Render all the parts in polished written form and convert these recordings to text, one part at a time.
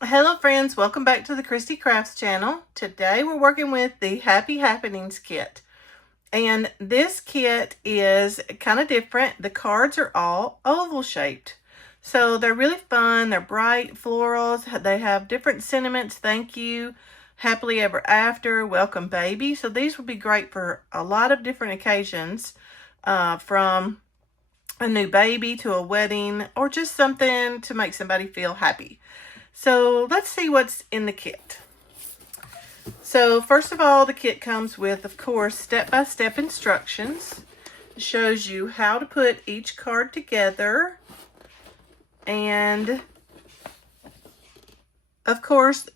Hello friends, welcome back to the Christy Crafts channel. Today we're working with the Happy Happenings kit. And this kit is kind of different. The cards are all oval shaped. So they're really fun. They're bright florals. They have different sentiments. Thank you, happily ever after, welcome baby. So these would be great for a lot of different occasions, from a new baby to a wedding or just something to make somebody feel happy. So let's see what's in the kit. So first of all, the kit comes with, of course, step-by-step instructions. It shows you how to put each card together. And of course,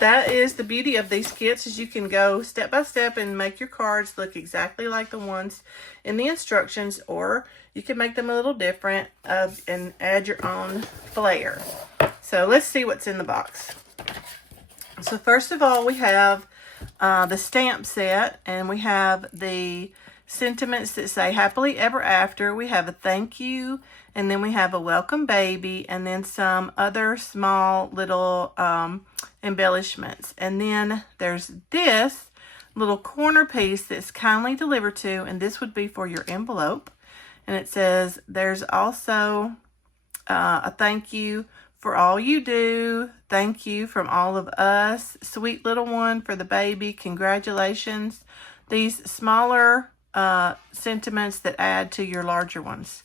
that is the beauty of these kits, is you can go step by step and make your cards look exactly like the ones in the instructions, or you can make them a little different and add your own flair. So let's see what's in the box. So first of all, we have the stamp set, and we have the sentiments that say happily ever after. We have a thank you, and then we have a welcome baby, and then some other small little embellishments. And then there's this little corner piece that's kindly delivered to, and this would be for your envelope. And it says there's also a thank you for all you do. Thank you from all of us. Sweet little one for the baby. Congratulations. These smaller sentiments that add to your larger ones.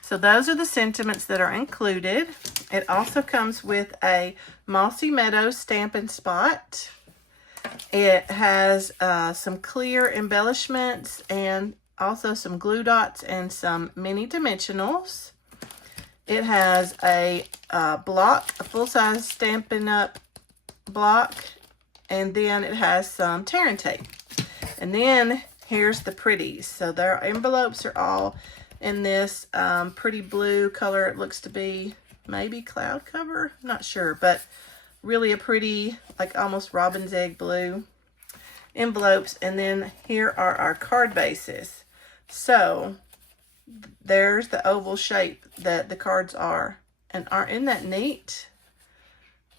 So those are the sentiments that are included. It also comes with a Mossy Meadows Stampin' Spot. It has some clear embellishments and also some glue dots and some mini dimensionals. It has a block, a full-size Stampin' Up block, and then it has some tearing tape. And then here's the pretties. So their envelopes are all in this pretty blue color. It looks to be maybe cloud cover, not sure, but really a pretty, like almost robin's egg blue envelopes. And then here are our card bases. So there's the oval shape that the cards are. And isn't that neat?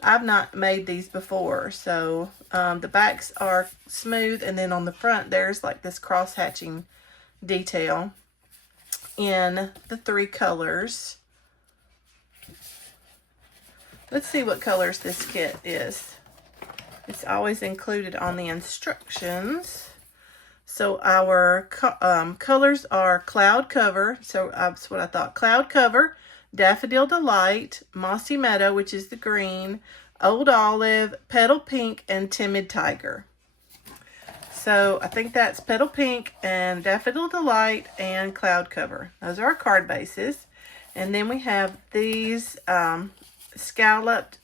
I've not made these before. So the backs are smooth, and then on the front there's like this cross hatching detail in the 3 colors. Let's see what colors this kit is. It's always included on the instructions. So our colors are Cloud Cover. So that's what I thought. Cloud Cover, Daffodil Delight, Mossy Meadow, which is the green, Old Olive, Petal Pink, and Timid Tiger. So I think that's Petal Pink and Daffodil Delight and Cloud Cover. Those are our card bases. And then we have these scalloped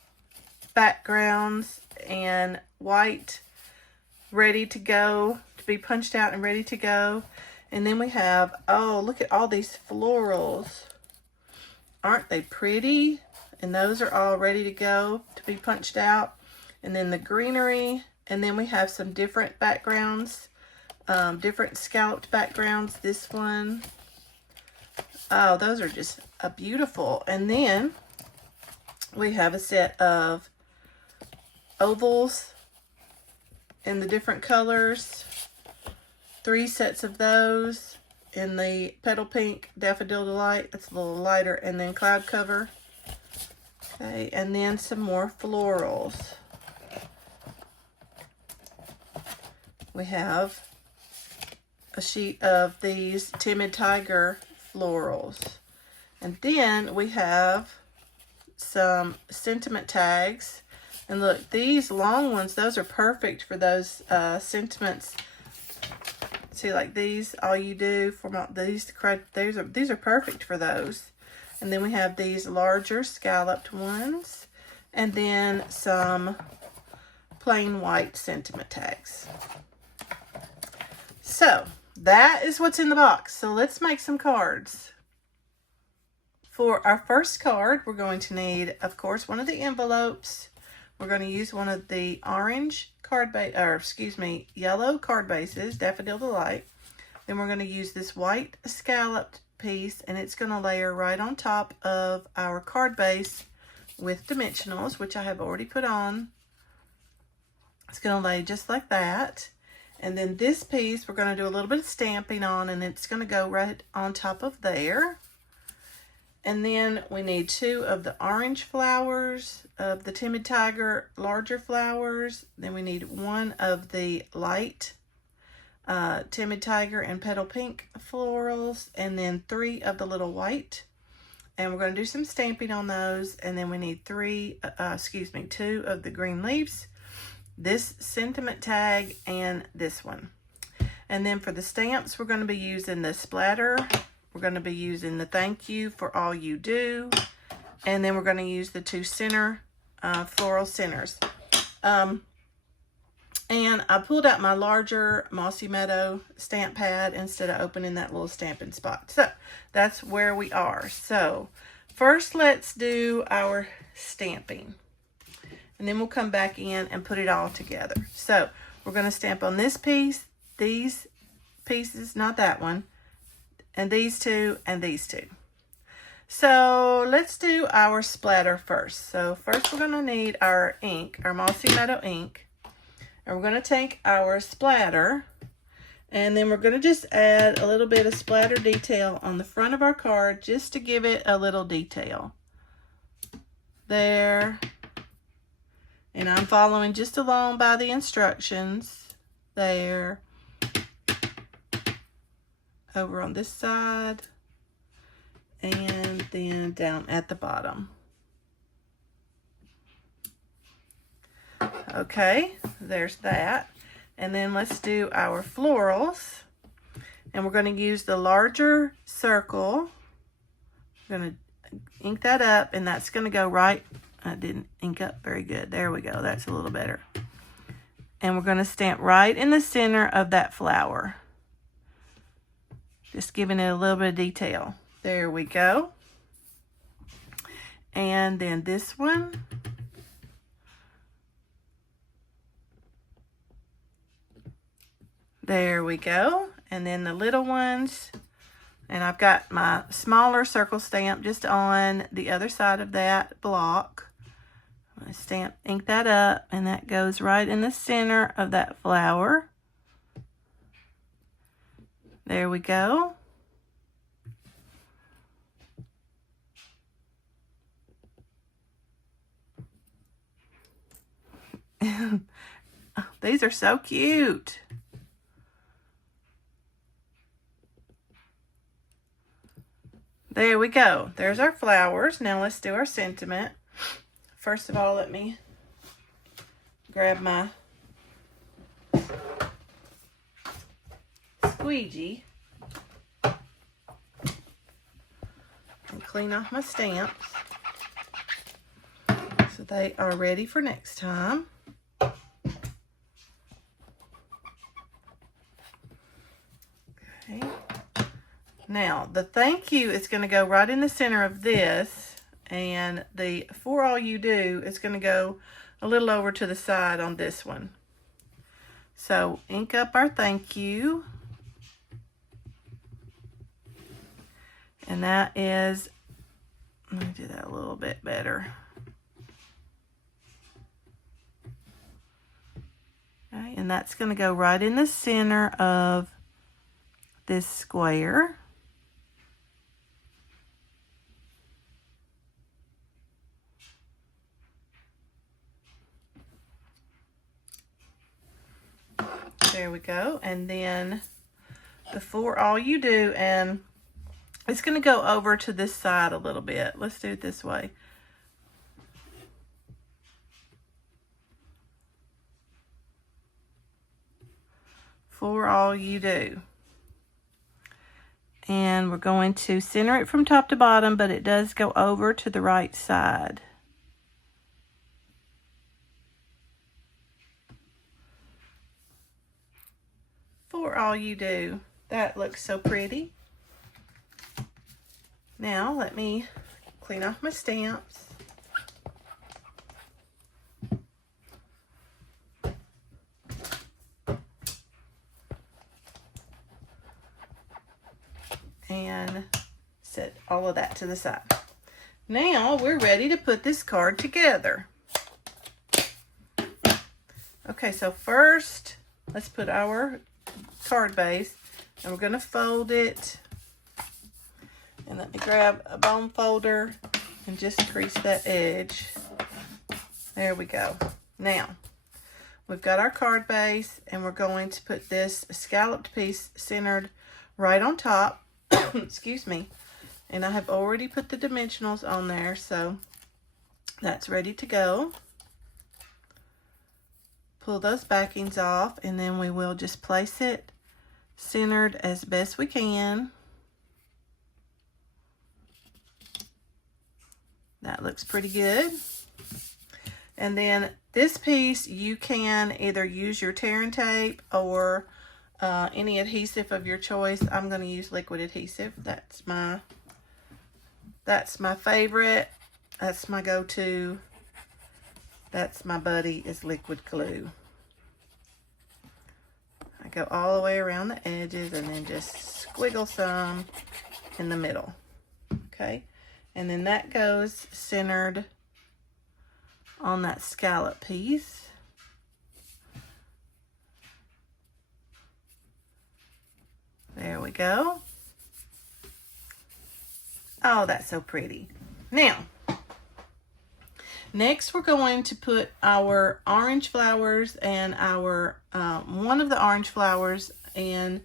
backgrounds and white, ready to go, to be punched out and ready to go. And then we have, oh, look at all these florals. Aren't they pretty? And those are all ready to go, to be punched out. And then the greenery. And then we have some different backgrounds, different scalloped backgrounds. This one, oh, those are just beautiful. And then we have a set of ovals in the different colors. 3 sets of those in the Petal Pink, Daffodil Delight. That's a little lighter. And then Cloud Cover. Okay, and then some more florals. We have a sheet of these Timid Tiger florals. And then we have some sentiment tags. And look, these long ones, those are perfect for those sentiments. See, like these, all you do for these are perfect for those. And then we have these larger scalloped ones, and then some plain white sentiment tags. So that is what's in the box. So let's make some cards. For our first card, we're going to need, of course, one of the envelopes. We're going to use one of the orange card base, or excuse me, yellow card bases, Daffodil Delight. Then we're going to use this white scalloped piece, and it's going to layer right on top of our card base with dimensionals, which I have already put on. It's going to lay just like that. And then this piece, we're going to do a little bit of stamping on, and it's going to go right on top of there. And then we need 2 of the orange flowers of the Timid Tiger larger flowers. Then we need 1 of the light Timid Tiger and Petal Pink florals, and then 3 of the little white. And we're going to do some stamping on those. And then we need 2 of the green leaves, this sentiment tag, and this one. And then for the stamps, we're going to be using the splatter. We're going to be using the thank you for all you do. And then we're going to use the 2 center floral centers. And I pulled out my larger Mossy Meadow stamp pad instead of opening that little stamping spot. So that's where we are. So first let's do our stamping. And then we'll come back in and put it all together. So we're going to stamp on this piece, these pieces, not that one, and these 2, and these 2. So let's do our splatter first. So first we're going to need our ink, our Mossy Meadow ink. And we're going to take our splatter, and then we're going to just add a little bit of splatter detail on the front of our card just to give it a little detail. There. And I'm following just along by the instructions. There. Over on this side. And then down at the bottom. Okay, there's that. And then let's do our florals. And we're going to use the larger circle. We're going to ink that up, and that's going to go right. I didn't ink up very good. There we go. That's a little better. And we're going to stamp right in the center of that flower. Just giving it a little bit of detail. There we go. And then this one. There we go. And then the little ones. And I've got my smaller circle stamp just on the other side of that block. I stamp, ink that up, and that goes right in the center of that flower. There we go. These are so cute. There we go. There's our flowers. Now let's do our sentiment. First of all, let me grab my squeegee and clean off my stamps so they are ready for next time. Okay. Now, the thank you is going to go right in the center of this. And the for all you do is going to go a little over to the side on this one. So ink up our thank you. And that is, let me do that a little bit better. Okay, and that's going to go right in the center of this square. There we go. And then the for all you do, and it's going to go over to this side a little bit. Let's do it this way. For all you do. And we're going to center it from top to bottom, but it does go over to the right side. For all you do. That looks so pretty. Now let me clean off my stamps. And set all of that to the side. Now we're ready to put this card together. Okay, so first, let's put our card base, and we're going to fold it. And let me grab a bone folder and just crease that edge. There we go. Now, we've got our card base, and we're going to put this scalloped piece centered right on top. Excuse me. And I have already put the dimensionals on there, so that's ready to go. Pull those backings off, and then we will just place it centered as best we can. That looks pretty good. And then this piece, you can either use your tear and tape or any adhesive of your choice. I'm going to use liquid adhesive. That's my favorite. That's my go-to. That's my buddy, is liquid glue. I go all the way around the edges and then just squiggle some in the middle. Okay, and then that goes centered on that scallop piece. There we go. Oh, that's so pretty. Now, next we're going to put our orange flowers and our, one of the orange flowers, and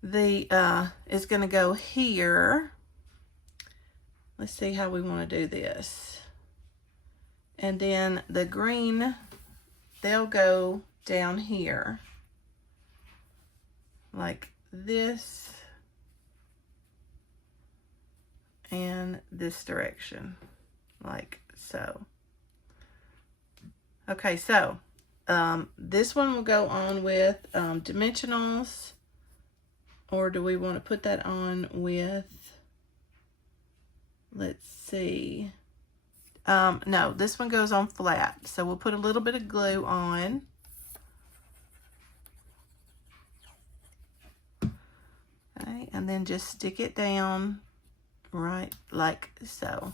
the, is going to go here. Let's see how we want to do this. And then the green, they'll go down here. Like this. And this direction, like so. Okay, so this one will go on with dimensionals, or do we want to put that on with, let's see, no, this one goes on flat, so we'll put a little bit of glue on. Okay, and then just stick it down right like so.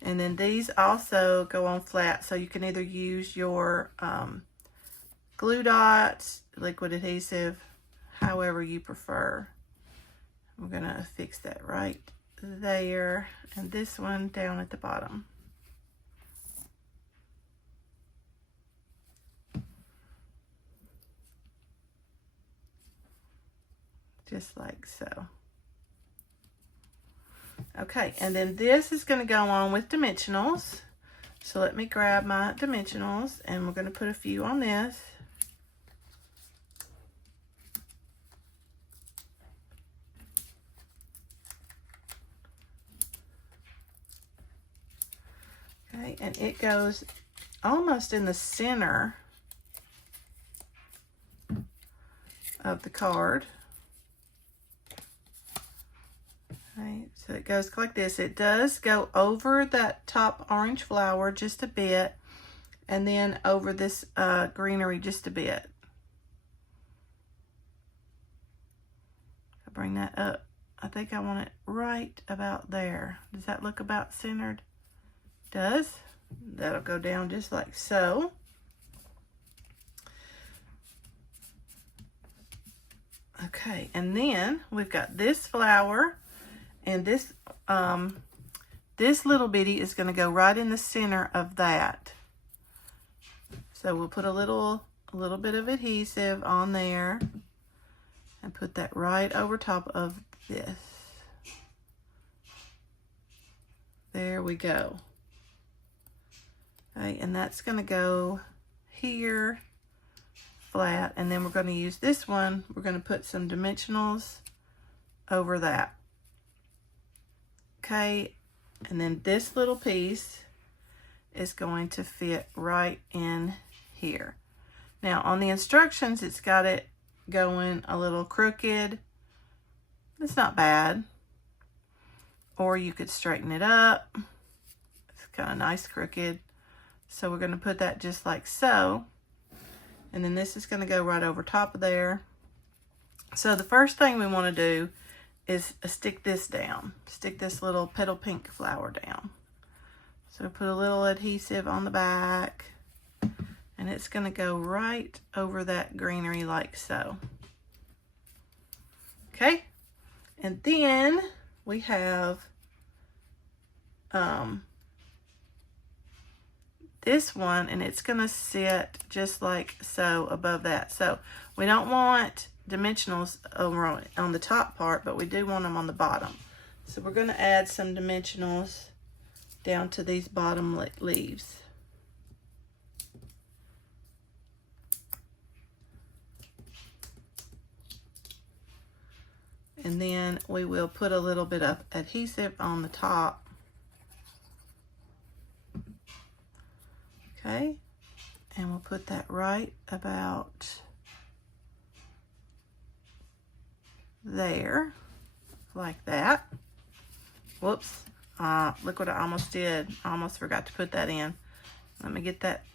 And then these also go on flat, so you can either use your glue dots, liquid adhesive, however you prefer. We're gonna fix that right there, and this one down at the bottom. Just like so. Okay, and then this is going to go on with dimensionals. So let me grab my dimensionals, and we're going to put a few on this. Okay, and it goes almost in the center of the card. Okay, so it goes like this. It does go over that top orange flower just a bit, and then over this greenery just a bit. I'll bring that up. I think I want it right about there. Does that look about centered? Does. That'll go down just like so. Okay, and then we've got this flower. And this this little bitty is going to go right in the center of that. So we'll put a little bit of adhesive on there and put that right over top of this. There we go. Okay, and that's going to go here flat, and then we're going to use this one. We're going to put some dimensionals over that. Okay, and then this little piece is going to fit right in here. Now on the instructions, it's got it going a little crooked. It's not bad. Or you could straighten it up. It's kind of nice crooked. So we're going to put that just like so. And then this is going to go right over top of there. So the first thing we want to do is stick this down. Stick this little petal pink flower down. So put a little adhesive on the back, and it's going to go right over that greenery like so. Okay, and then we have this one, and it's going to sit just like so above that. So we don't want dimensionals over on the top part, but we do want them on the bottom. So we're going to add some dimensionals down to these bottom leaves. And then we will put a little bit of adhesive on the top. Okay, and we'll put that right about there, like that. Whoops, look what I almost did. I almost forgot to put that in. Let me get that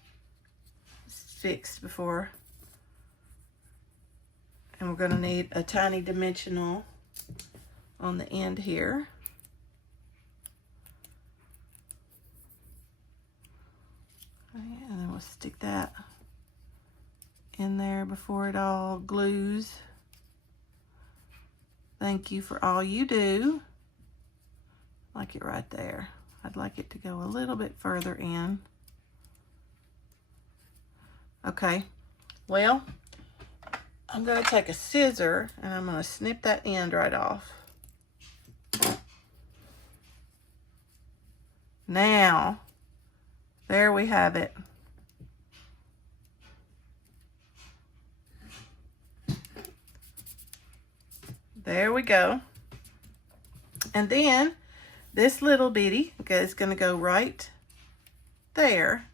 fixed before. And we're gonna need a tiny dimensional on the end here. And then we'll stick that in there before it all glues. Thank you for all you do. Like it right there. I'd like it to go a little bit further in. Okay, well, I'm going to take a scissor and I'm going to snip that end right off. Now, there we have it. There we go. And then this little bitty is going to go right there.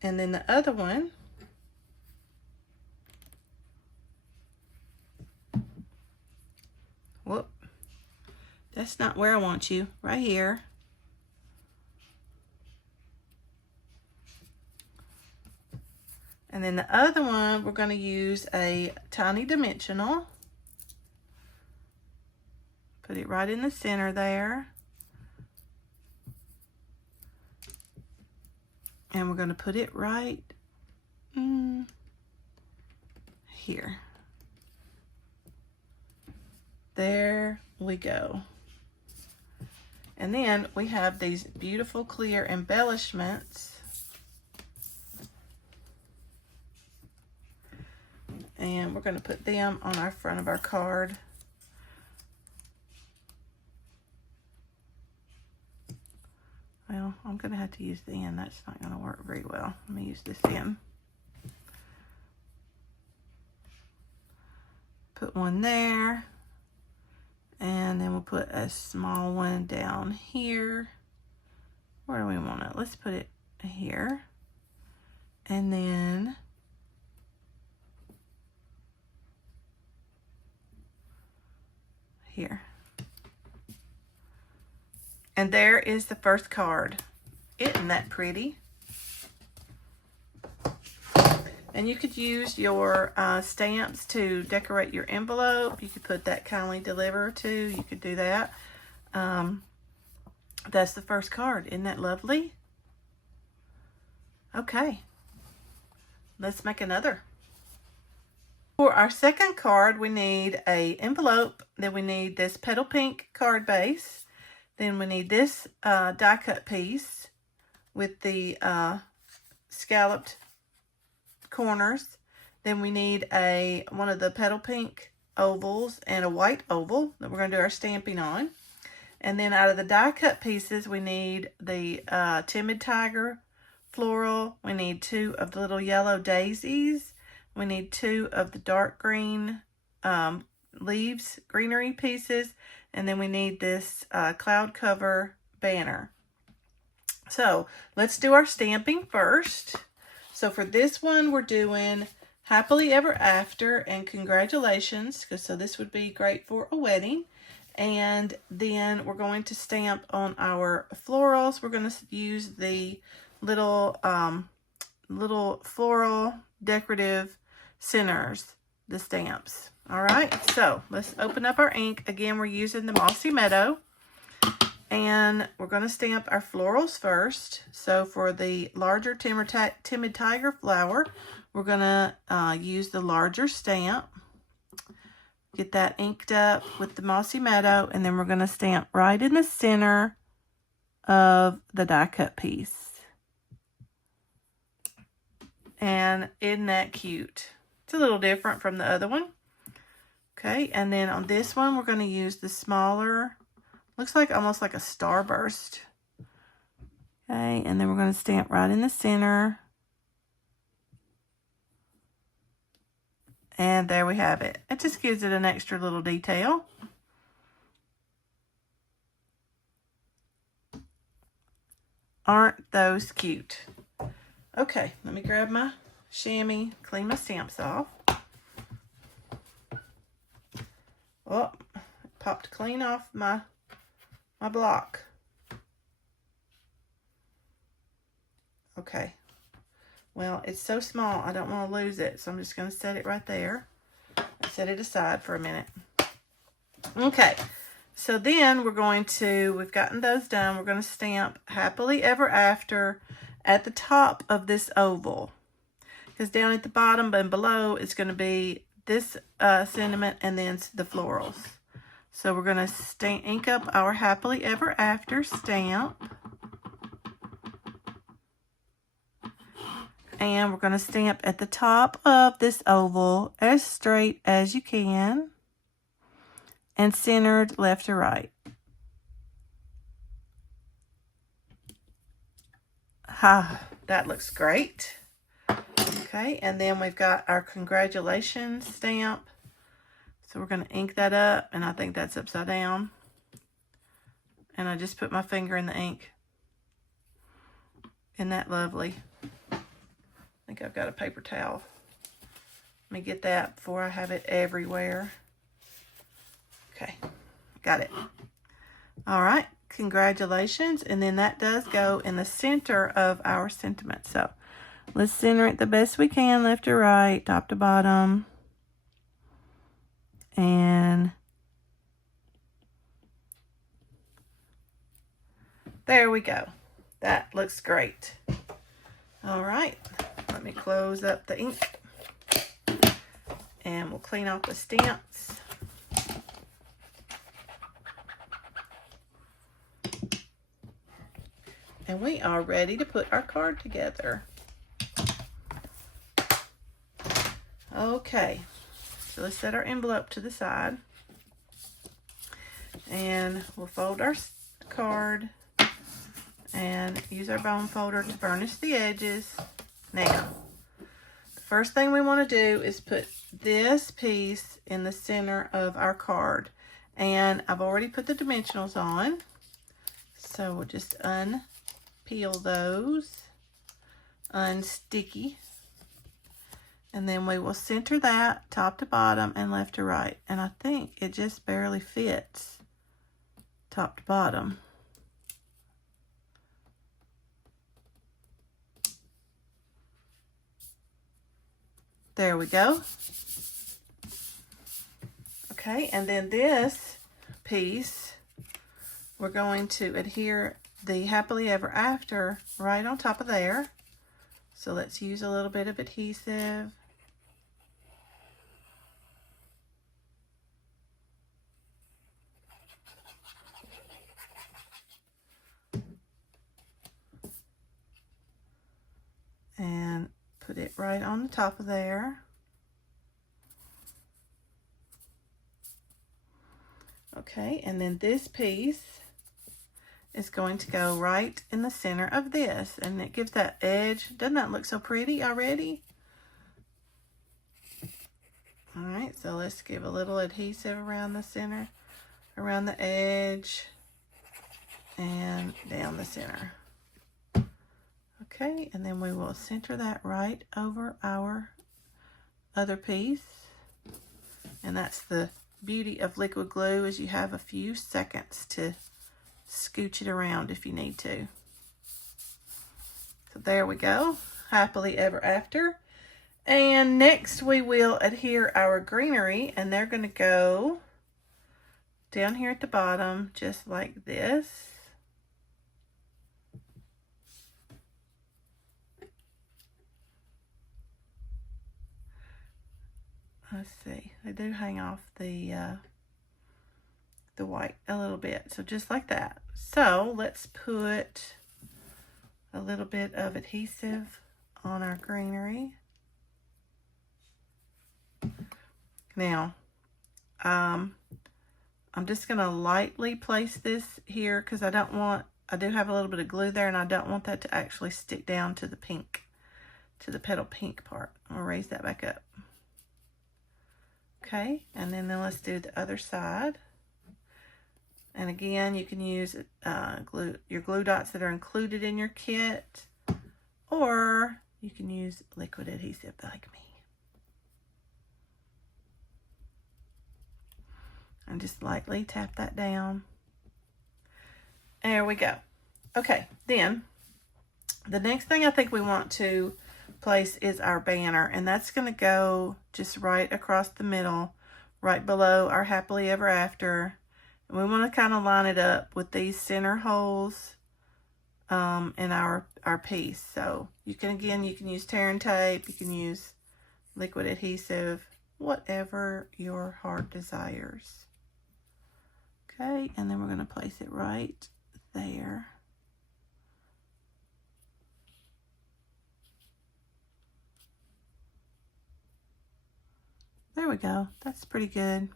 And then the other one whoop, that's not where I want you, right here. And then the other one, we're going to use a tiny dimensional. Put it right in the center there. And we're going to put it right here. There we go. And then we have these beautiful clear embellishments. And we're going to put them on our front of our card. Well, I'm going to have to use the end. That's not going to work very well. Let me use this end. Put one there. And then we'll put a small one down here. Where do we want it? Let's put it here. And then here. And there is the first card. Isn't that pretty? And you could use your stamps to decorate your envelope. You could put that kindly deliver to. You could do that. That's the first card. Isn't that lovely? Okay. Let's make another. For our second card, we need an envelope. Then we need this petal pink card base. Then we need this die cut piece with the scalloped corners. Then we need one of the petal pink ovals and a white oval that we're going to do our stamping on. And then out of the die cut pieces, we need the Timid Tiger floral. We need 2 of the little yellow daisies. We need 2 of the dark green leaves, greenery pieces. And then we need this cloud cover banner. So let's do our stamping first. So for this one, we're doing Happily Ever After and Congratulations, so this would be great for a wedding. And then we're going to stamp on our florals. We're going to use the little floral decorative centers, the stamps. All right, so let's open up our ink. Again, we're using the Mossy Meadow. And we're going to stamp our florals first. So for the larger Timid Tiger flower, we're going to use the larger stamp. Get that inked up with the Mossy Meadow. And then we're going to stamp right in the center of the die cut piece. And isn't that cute? It's a little different from the other one. Okay, and then on this one, we're going to use the smaller, looks like almost like a starburst. Okay, and then we're going to stamp right in the center. And there we have it. It just gives it an extra little detail. Aren't those cute? Okay, let me grab my chamois, clean my stamps off. Oh, it popped clean off my block. Okay. Well, it's so small, I don't want to lose it, so I'm just going to set it right there. Set it aside for a minute. Okay. So then we've gotten those done. We're going to stamp Happily Ever After at the top of this oval. Because down at the bottom and below, it's going to be this sentiment and then the florals. So we're going to ink up our Happily Ever After stamp. And we're going to stamp at the top of this oval as straight as you can. And centered left to right. That looks great. Okay, and then we've got our congratulations stamp. So we're going to ink that up, and I think that's upside down. And I just put my finger in the ink. Isn't that lovely? I think I've got a paper towel. Let me get that before I have it everywhere. Okay, got it. All right, congratulations. And then that does go in the center of our sentiment. So let's center it the best we can, left to right, top to bottom. And there we go. That looks great. All right, let me close up the ink. And we'll clean off the stamps. And we are ready to put our card together. Okay, so let's set our envelope to the side. And we'll fold our card and use our bone folder to burnish the edges. Now, the first thing we want to do is put this piece in the center of our card. And I've already put the dimensionals on. So we'll just peel those, unsticky, and then we will center that top to bottom and left to right. And I think it just barely fits top to bottom. There we go. Okay, and then this piece, we're going to adhere the Happily Ever After right on top of there. So let's use a little bit of adhesive. And put it right on the top of there. Okay, and then this piece is going to go right in the center of this, and it gives that edge. Doesn't that look so pretty already? All right, so let's give a little adhesive around the center, around the edge, and down the center. Okay, and then we will center that right over our other piece. And that's the beauty of liquid glue, is you have a few seconds to scooch it around if you need to. So there we go, Happily Ever After. And next we will adhere our greenery, and they're going to go down here at the bottom, just like this. Let's see, they do hang off the white a little bit, so just like that. So let's put a little bit of adhesive on our greenery. Now, I'm just going to lightly place this here because I do have a little bit of glue there, and I don't want that to actually stick down to the pink, to the petal pink part. I'm going to raise that back up. Okay, and then let's do the other side. And again, you can use your glue dots that are included in your kit, or you can use liquid adhesive like me. And just lightly tap that down. There we go. Okay, then the next thing I think we want to place is our banner, and that's going to go just right across the middle, right below our happily ever after. And we want to kind of line it up with these center holes in our piece. So you can use tear and tape, you can use liquid adhesive, whatever your heart desires. Okay, and then we're going to place it right there. There we go. That's pretty good.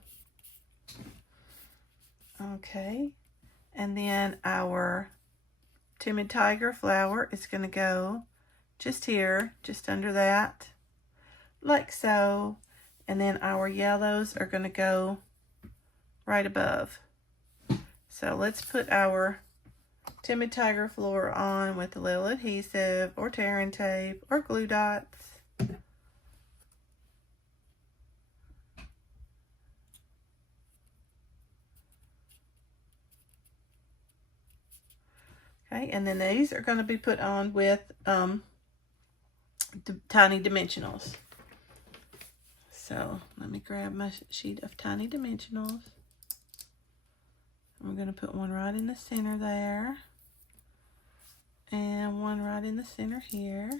Okay, and then our Timid Tiger flower is going to go just here, just under that, like so. And then our yellows are going to go right above. So let's put our Timid Tiger flower on with a little adhesive or tear and tape or glue dots. Okay, and then these are going to be put on with tiny dimensionals. So let me grab my sheet of tiny dimensionals. I'm going to put one right in the center there, and one right in the center here.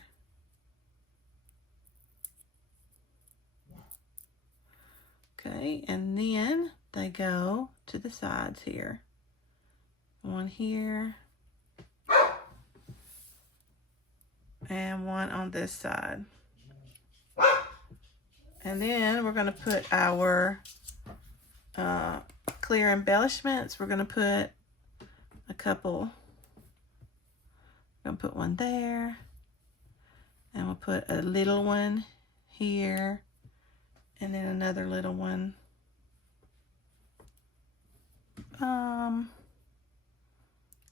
Okay, and then they go to the sides here. One here, and one on this side. And then we're going to put our clear embellishments. We're going to put a couple. We're going to put one there, and we'll put a little one here, and then another little one.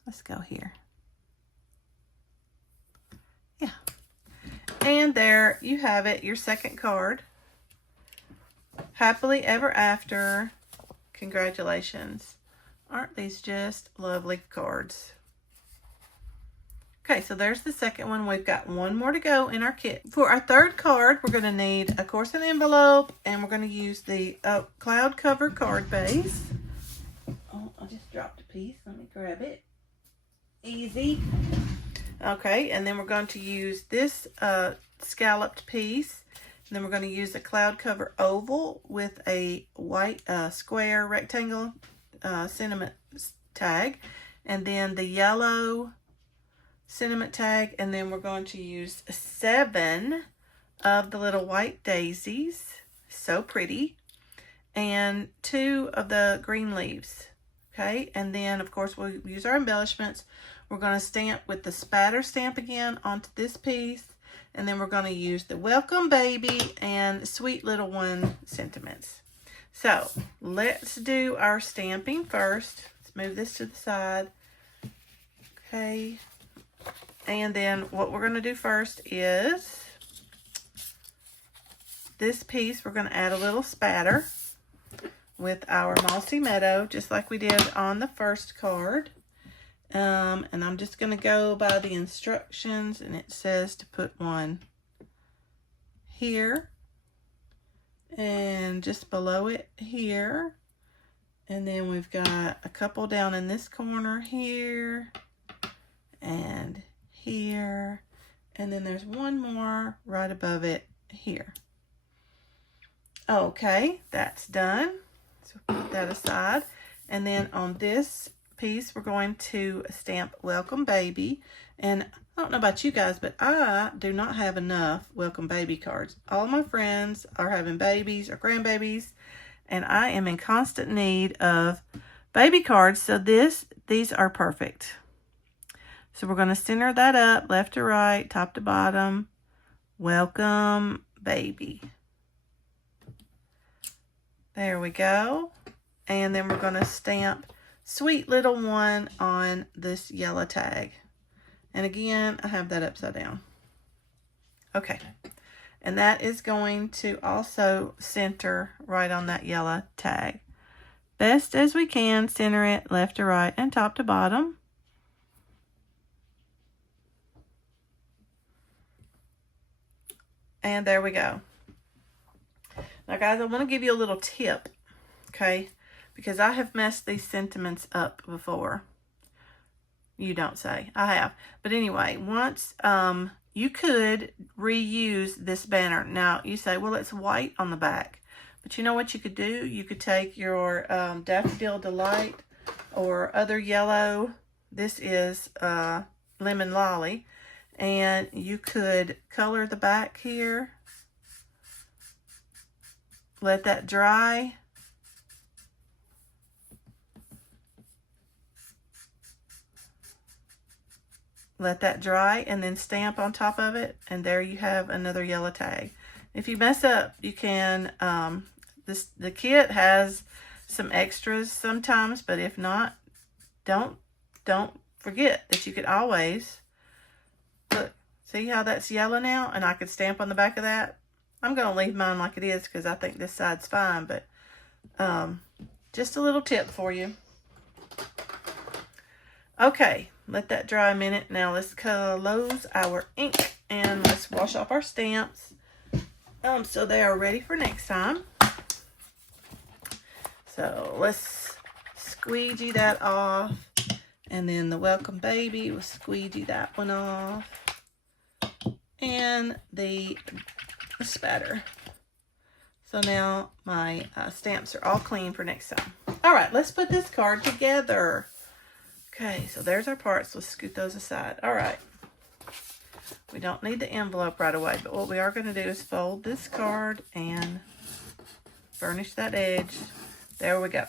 Let's go here. Yeah. And there you have it, your second card. Happily ever after. Congratulations. Aren't these just lovely cards? Okay, so there's the second one. We've got one more to go in our kit. For our third card, we're going to need, of course, an envelope, and we're going to use the cloud cover card base. Oh, I just dropped a piece. Let me grab it. Easy. Okay, and then we're going to use this scalloped piece. And then we're going to use a cloud cover oval with a white square rectangle sentiment tag. And then the yellow sentiment tag. And then we're going to use 7 of the little white daisies. So pretty. And 2 of the green leaves. Okay, and then of course we'll use our embellishments. We're going to stamp with the spatter stamp again onto this piece. And then we're going to use the welcome baby and sweet little one sentiments. So let's do our stamping first. Let's move this to the side. Okay. And then what we're going to do first is this piece, we're going to add a little spatter with our Mossy Meadow, just like we did on the first card. And I'm just going to go by the instructions, and it says to put one here, and just below it here. And then we've got a couple down in this corner here, and here. And then there's one more right above it here. Okay, that's done. So put that aside. And then on this piece, we're going to stamp Welcome Baby. And I don't know about you guys, but I do not have enough Welcome Baby cards. All my friends are having babies or grandbabies, and I am in constant need of baby cards. So these are perfect. So we're going to center that up, left to right, top to bottom. Welcome Baby. There we go. And then we're going to stamp Sweet Little One on this yellow tag. And again, I have that upside down. Okay. And that is going to also center right on that yellow tag. Best as we can, center it left to right and top to bottom. And there we go. Now guys, I want to give you a little tip, okay? Because I have messed these sentiments up before. You don't say. I have. But anyway, once you could reuse this banner. Now you say, well, it's white on the back. But you know what you could do? You could take your Daffodil Delight or other yellow. This is Lemon Lolly. And you could color the back here. Let that dry. Let that dry and then stamp on top of it. And there you have another yellow tag. If you mess up, you can, the kit has some extras sometimes, but if not, don't forget that you could always, look, see how that's yellow now? And I could stamp on the back of that. I'm going to leave mine like it is because I think this side's fine, but just a little tip for you. Okay, let that dry a minute. Now let's close our ink and let's wash off our stamps so they are ready for next time. So let's squeegee that off, and then the Welcome Baby, we'll squeegee that one off, and the spatter. So now my stamps are all clean for next time. All right, let's put this card together. Okay, so there's our parts. Let's scoot those aside. All right. We don't need the envelope right away, but what we are going to do is fold this card and burnish that edge. There we go.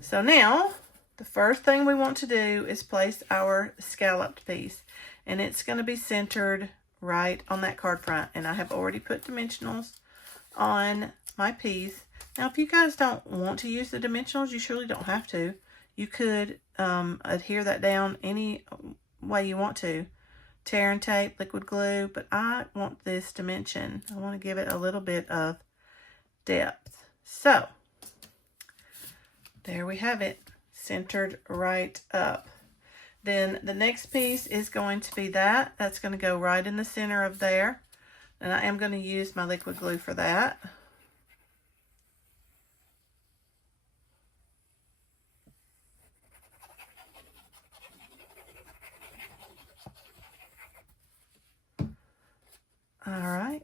So now, the first thing we want to do is place our scalloped piece. And it's going to be centered right on that card front. And I have already put dimensionals on my piece. Now, if you guys don't want to use the dimensionals, you surely don't have to. You could adhere that down any way you want to. Tear and tape, liquid glue, but I want this dimension. I want to give it a little bit of depth. So, there we have it, centered right up. Then the next piece is going to be that. That's going to go right in the center of there. And I am going to use my liquid glue for that. All right,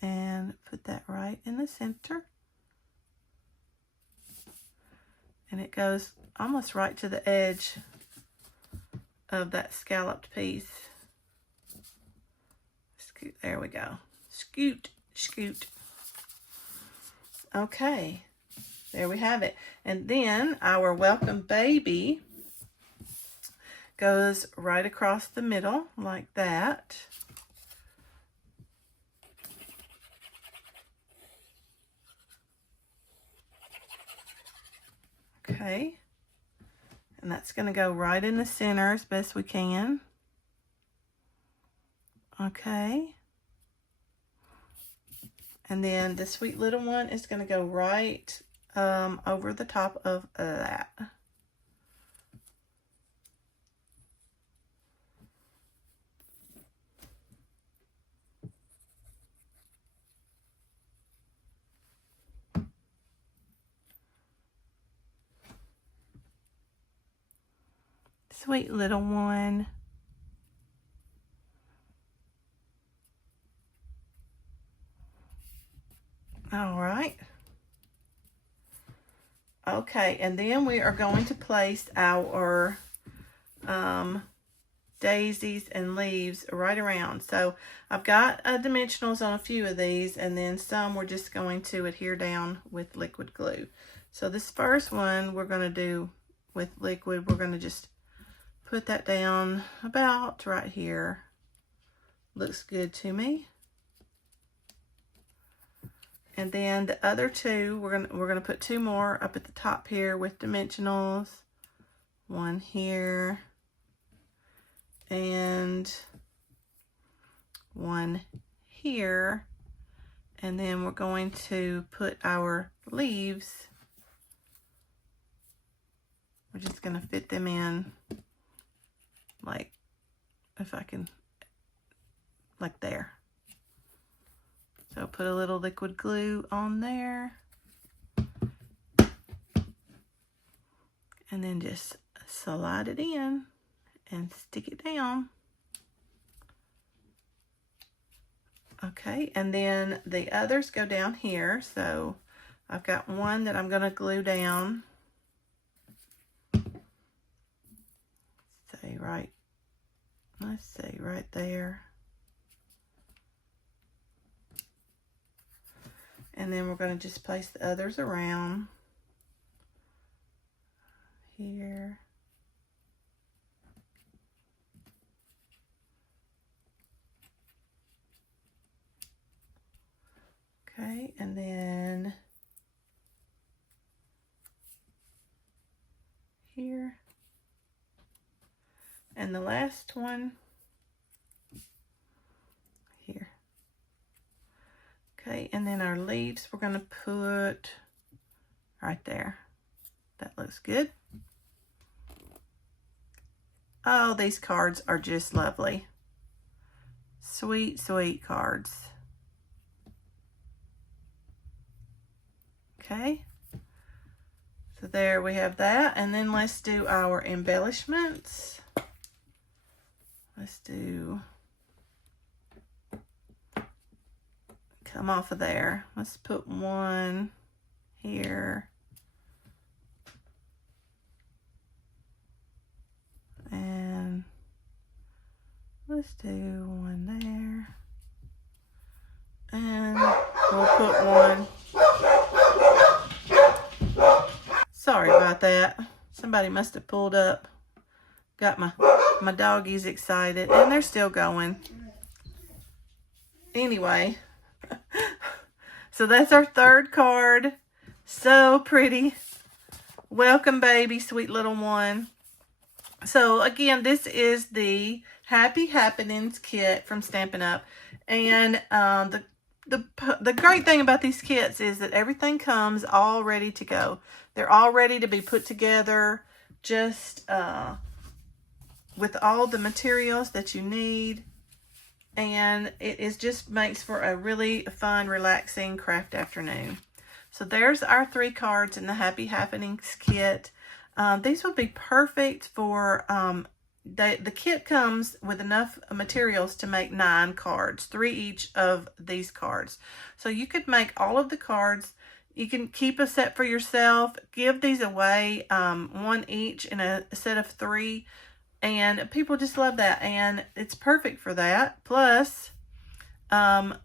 and put that right in the center. And it goes almost right to the edge of that scalloped piece. Scoot, there we go. Scoot, scoot. Okay, there we have it. And then our Welcome Baby goes right across the middle like that. Okay, and that's going to go right in the center as best we can. Okay, and then the Sweet Little One is going to go right over the top of that. Sweet little one. All right. Okay, and then we are going to place our daisies and leaves right around. So I've got dimensionals on a few of these, and then some we're just going to adhere down with liquid glue. So this first one we're going to do with liquid, we're going to just put that down about right here. Looks good to me. And then the other two, we're gonna put two more up at the top here with dimensionals. One here and one here. And then we're going to put our leaves. We're just gonna fit them in like, if I can, like there. So put a little liquid glue on there. And then just slide it in and stick it down. Okay, and then the others go down here. So I've got one that I'm going to glue down. Let's say right there. And then we're going to just place the others around here. Okay, and then here. And the last one here. Okay, and then our leaves we're going to put right there. That looks good. Oh, these cards are just lovely. Sweet, sweet cards. Okay. So there we have that. And then let's do our embellishments. Let's do, come off of there. Let's put one here. And let's do one there. And we'll put one. Sorry about that. Somebody must have pulled up. Got my doggies excited, and they're still going. Anyway, so that's our third card. So pretty. Welcome, baby, sweet little one. So again, this is the Happy Happenings kit from Stampin' Up. And the great thing about these kits is that everything comes all ready to go. They're all ready to be put together, just with all the materials that you need. And it is just makes for a really fun, relaxing craft afternoon. So there's our 3 cards in the Happy Happenings kit. These would be perfect for, the kit comes with enough materials to make 9 cards, 3 each of these cards. So you could make all of the cards. You can keep a set for yourself, give these away, 1 each in a set of 3. And people just love that. And it's perfect for that. Plus, they're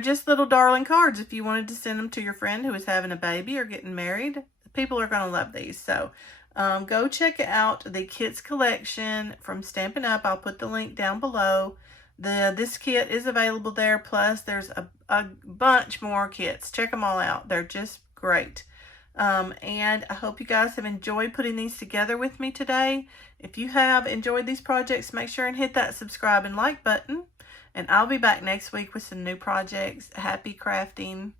just little darling cards. If you wanted to send them to your friend who is having a baby or getting married, people are going to love these. So go check out the kits collection from Stampin' Up. I'll put the link down below. This kit is available there. Plus, there's a bunch more kits. Check them all out. They're just great. And I hope you guys have enjoyed putting these together with me today. If you have enjoyed these projects, make sure and hit that subscribe and like button. And I'll be back next week with some new projects. Happy crafting.